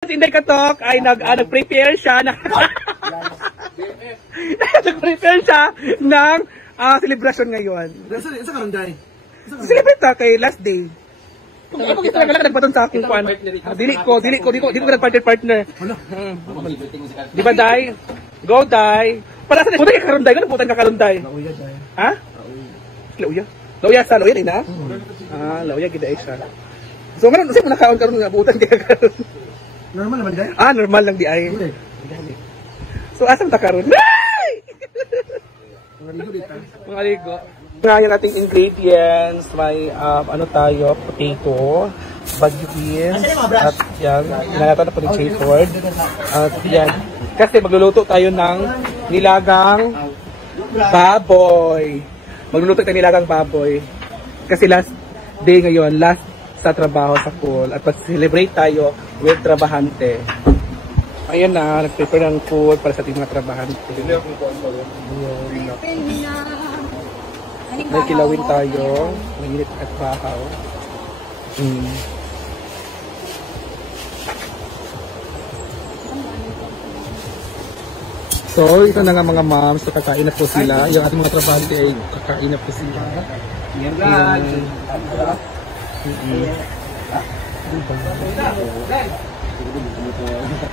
Si Inday Katok ay nag-prepare siya na nag-prepare siya ng celebration ngayon. Isa ka Day? Celebrate ta kay last day. Kung ako kita lang nagpaton sa akong kuan. Dili ko nag-partner. Di ba, Day? Go, Day. Para sa puta ka karon, Day. Ganun putan ka karon, Day. Lauya, Day. Ha? Lauya. Lauya sa lauya din, ha? Lauya gid ay siya. So ngayon kasi mo nakaon karon nga putan ka karon. Normal naman, Day? Normal lang di ay. So asam ta karon? Mga ligo. Ngayon ating ingredients, may ano tayo, potato, bagyo beans, at yan, ginagatan na po ng chayford. At yan, kasi magluluto tayo ng nilagang baboy. Magluluto tayo ng nilagang baboy. Kasi last day ngayon, last sa trabaho sa pool. At mag-celebrate tayo with trabahante. Ayan na, nag-prepare ng food para sa ating mga trabahante. May kilawin tayo, mainit at bahaw. So, ito na nga mga moms, so kakain na po sila. Yung ating mga trabahante ay kakain na po sila. Ayan.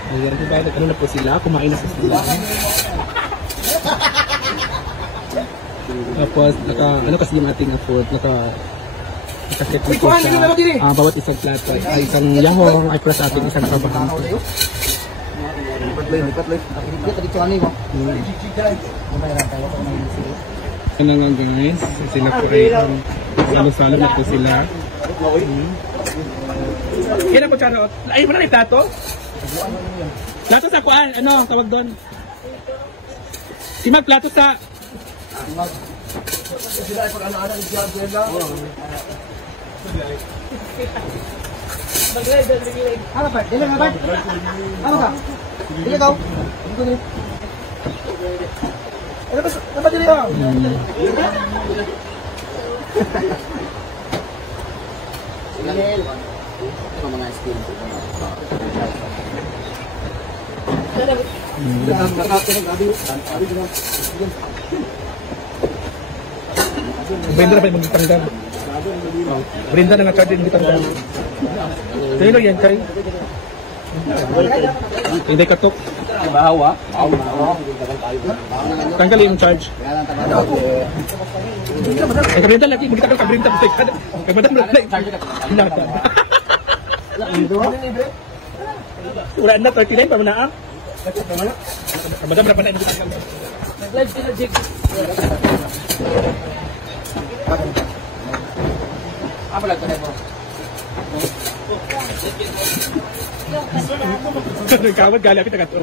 Ayan, diba? Ano na po sila? Kumain na po sila. Tapos, ano kasi yung ating food, nakaset po siya. Bawat isang plato ay isang yahong ay para sa ating isang trabahante. Ano nga guys, sila po ay salo-salo na po sila. Yan na po, Charot. Ay, mo na yung plato? Plato sa kuan, ano, tawag doon? Simag, plato sa... Ano ba? Dili nga ba? Ano ka? Dili ka? Ano ba dili ka? Ito mga skin. Brenda na pa yung magtanggal. Brenda na nga charge yung magtanggal. Sino yan, Chay? Hindi Katok. Bahawa. Tanggal yung charge. Ay, Brenda lagi. Magtanggal ka Brenda. Kaya madam na hinata. Wala na, 39 pa mo na ang? Madam na pa na yung magtanggal. Nag-live sila, Jig. Apa lagi po? Kawat gali kita katur.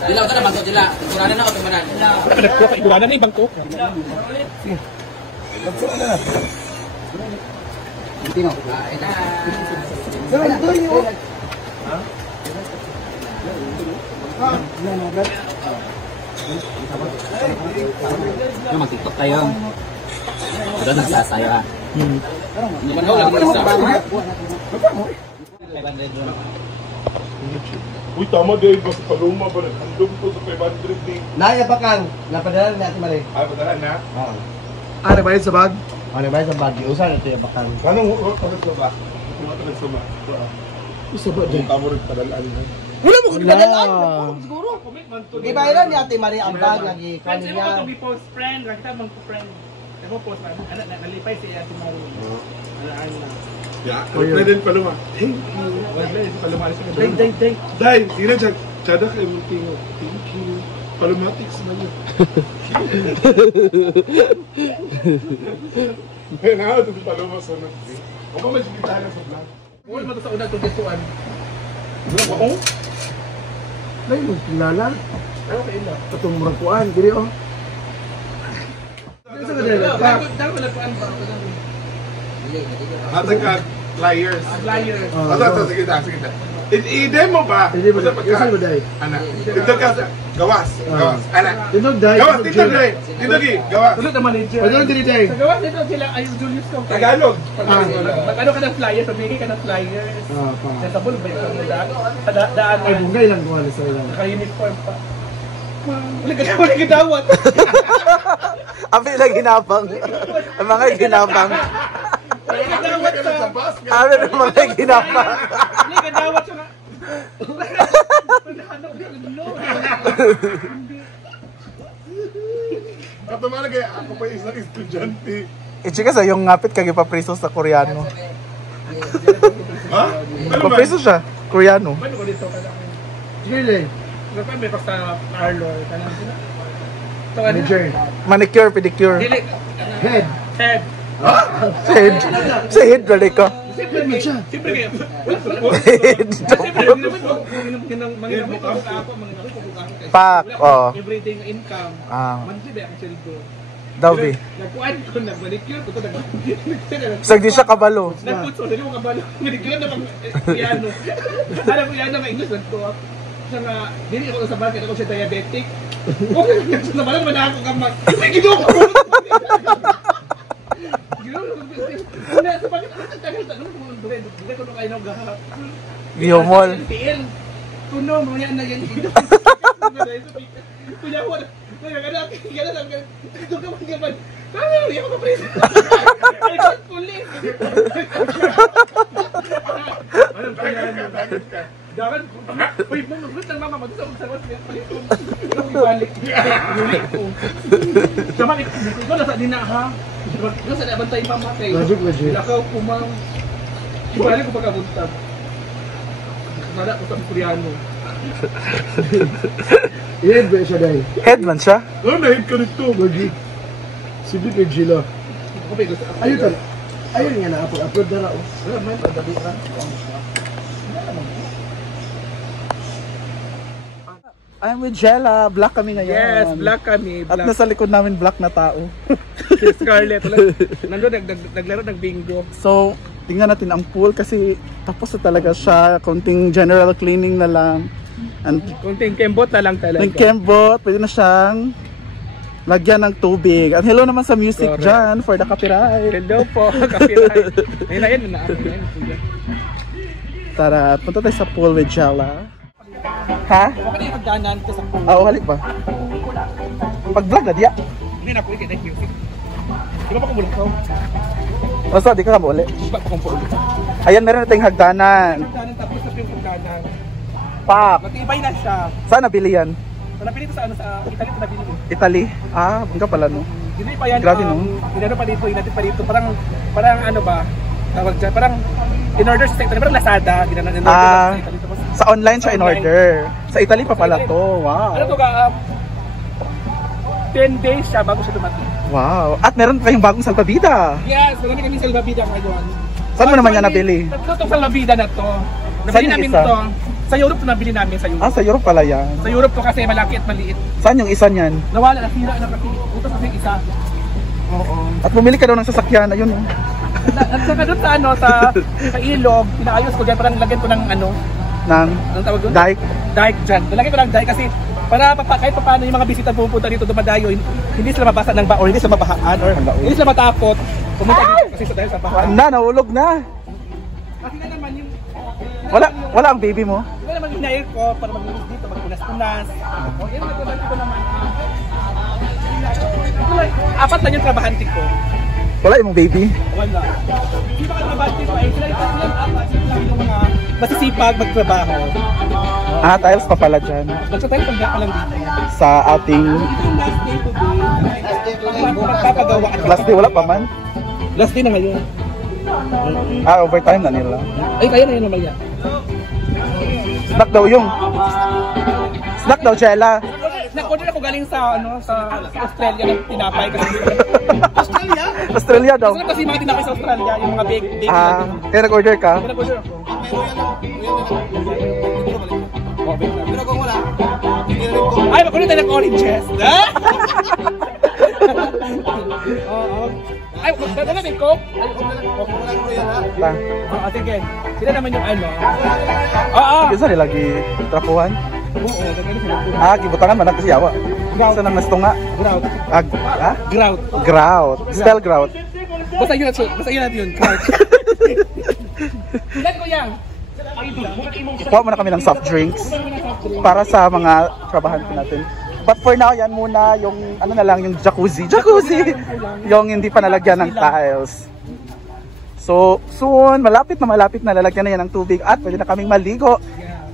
Dila ka na bangko dila. Kurana na ko tumanan. Ko pa igurana na ibang ko. Tino. Mag-tiktok tayo. Pero nagsasayo ha. Naman ako lang isa. Uy, tama din. Basta paluma ba? Nandun ko sa 500 din. Naya pa kang. Napadala na natin mali. Ay, padalan na? Oo. Nagbayad sa bag? Nabayad sa bag. Usan ito yung bakang. Anong tagal sa ba? Anong tagal sa ba? Isa ba dyan? Tamo rin padalaan. Wala mo kung padalaan. Siguro, commitment to. Di ba ilan ni Ate Maria ang bag lagi Friends, kanin ano niya? ba ito? Post friend, rakita mong friend. Ano post man? Nalipay si Ate Marie. Ano na. Ya, pwede din paluma. Thank you. Wala, paluma sa Day. Day, sino dyan? Tsada kayo mong tingo. Thank you. Palumatics na yun. Kaya nga, ito si paluma sa nag. Huwag ka magsigitahan sa vlog. Wala mo ito sa unang tugisuan. Wala ba? Oh? Ay, mo kilala. Ano kayo na? Itong murakuan, dili oh. Ano sa kanila? Dahil wala pa ang Hatag ka, flyers. flyer. Sige, sige. I-demo ba? Hindi ba? Kasi ba dahil? Anak. Dito ka sa gawas. Gawas. Anak. Dito dahil. Gawas. Dito dahil. Dito di. Gawas. Tulad na manager. Pwede lang dito dahil. Sa gawas nito sila ay Julius Kong. Tagalog. Mag-ano ka ng flyer, pamigay ka ng flyers. Pa. Sa bulb ba yung daan? Ay, bungay lang kung ano sa ilang. Naka-uniform pa. Wala kadawat. Abi lang ginabang. Ang mga ginabang. Wala kadawat sa... Abi lang mga ginabang. Wala kadawat sa... Hanap ka ng no. Katumala kaya ako pa isang estudyante. Ichika sa yung ngapit kagi papriso sa Koreano. Ha? Ano ba? Papriso siya, Koreano. Paano ko dito ka lang? Really? Ito pa may basta parlor. Kanang sila. Ito ka Manager. Manicure, pedicure. Dili. Head. Head. Sa head. Sa head, balik ko. Siyempre Head siya. Siyempre kayo. Head. Siyempre, manginamit ko ako. Manginamit ko ako. Pak, oh. Everyday na income. Ah. Monthly ba ang sweldo? Daw, bi. Nagkuhan ko, nag-manicure ko. Sag di siya kabalo. Nagputso, hindi mo kabalo. Manicure na pang piano. Alam ko yan na English nagtuwa. Siya nga, dili ako sa market, ako siya diabetic. Okay, sa malang man ako kamag. Ay, ginuha ko! Ginuha ko! Wala, sa bakit ako tagal sa ano mo kung doon, hindi ko nung kayo nang gahap. Bihomol. Kuno, mga yan na yan. Kuya ko, nagkakanak, gano'n, ito ka man gaman. Ano, hindi ako pa-presa. Ay, pulis. Anong kaya dagan, uy, magulit lang mama, mag-usap sa sagot, palit ko. Ito ibalik. Ulit ko. Sama, ikaw nasa din na ha. Ikaw sa nabantay mama kayo. Logic, legit. Lakaw kumang. Ibalik ko pagkabuntag. Nada ko sa Koreano. Head ba siya dahil? Head man siya. Oh, nahid ka nito. Logi. Sibit kay Gila. Okay, gusto. Ayun ka. Ayun nga na-upload. Upload na raw. Wala man, pagdabi ka. I'm with Jella. Black kami ngayon. Yes, black kami. At nasa likod namin black na tao. Si Scarlett. Nandun, naglaro ng bingo. So, tingnan natin ang pool kasi tapos na talaga siya. Konting general cleaning na lang. And Kunting kembot na lang talaga. ng kembot, pwede na siyang lagyan ng tubig. At hello naman sa music Correct. dyan for the copyright. Hello po, copyright. Ayun na yan, na ako yan. Tara, punta tayo sa pool with Jella. Ha? Okay na yung hagdanan ko sa pool. Oo, halik ba? Pag-vlog na diya. Hindi na ako ikit ng music. Di ba pa kung bulang ko? Basta, di ka kamo ulit. Di ba pa kung bulang ko? Ayan, meron nating hagdanan. Hagdanan tapos sa yung hagdanan. Pak! Matibay na siya. Saan nabili yan? Wala pinito sa ano sa Italy ko nabili. Italy? Ah, bangga pala no. Hindi pa yan. Grabe, no? Inano pa dito, inatin pa dito. Parang ano ba? Tawag dyan. Parang in order sa Italy. Parang Lazada. Ginano in order Ah, sa Italy. Tapos, sa online siya in order. Sa Italy pa pala to. Wow. ano to ka? 10 days siya bago siya dumating. Wow. At meron pa yung bagong salpabida. Yes, marami kami salbabida ngayon. Saan mo naman yan nabili? Tatlo itong salbabida na to. Saan Nabili yung namin isa? to. Sa Europe to nabili namin sa Europe. Ah, sa Europe pala yan. Sa Europe to kasi malaki at maliit. Saan yung isa niyan? Nawala, nasira na kasi. Utos kasi isa. Oo. At bumili ka daw ng sasakyan. Ayun. Oh. At saka doon sa ano, sa ilog, pinaayos ko dyan, parang lagyan ko ng ano, Nang anong tawag doon? dike. Dike dyan. Nalagyan ko ng dike kasi para kahit pa paano yung mga bisita pupunta dito dumadayo, hindi sila mabasa ng or hindi sila mabahaan or hindi sila matakot pumunta dito kasi sa dahil sa baha. Na, nahulog na. Kasi na naman yung Wala ang baby mo. wala naman hinair ko para maglinis dito, magpunas-punas. O yun, nagpunas ko naman. Apat na yung trabahante ko. Wala yung baby. Wala. Hindi ba ka trabahante ko? Sila yung mga masisipag magtrabaho. Ah, tiles pa pala dyan. Nagsasabi pag pa lang dito. Sa ating Ito yung last day today. Magpapagawa. last day, wala pa man. Last day na ngayon. Ah, overtime na nila. Ay, kaya na yun naman yan. Snack daw yung. Snack daw, Jella. Nag-order ako galing sa Australia ng tinapay kasi. Australia? Australia daw. Kasi kasi mga tinapay sa Australia, yung mga big Ah, kaya nag-order ka? Nag-order ako. Pero kung wala, ay, mag-order tayo ng oranges. Oo. Ay, Ay, magdala natin, Coke. Ta. Sige. Sila naman yung ano. Oo. Isa nila lagi trapuhan. Oo, gagawin sila. Gibutangan man kasi yawa. Isa nang nastunga. Grout. Grout. Grout. Spell grout. Basta yun natin yun. Grout. Ilan ko yan? Kuha muna kami ng soft drinks para sa mga trabahante natin. But for now, yan muna yung ano na lang, yung jacuzzi. Yung hindi pa nalagyan ng tiles. So, soon, malapit na lalagyan na yan ng tubig at pwede na kaming maligo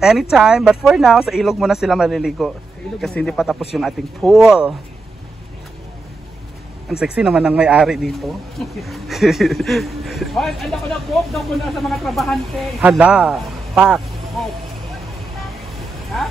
anytime. But for now, sa ilog muna sila maliligo kasi hindi pa tapos yung ating pool. Ang sexy naman ng may-ari dito. Hoy, anda ko na Coke daw muna sa mga trabahante. Hala, pak. Ha?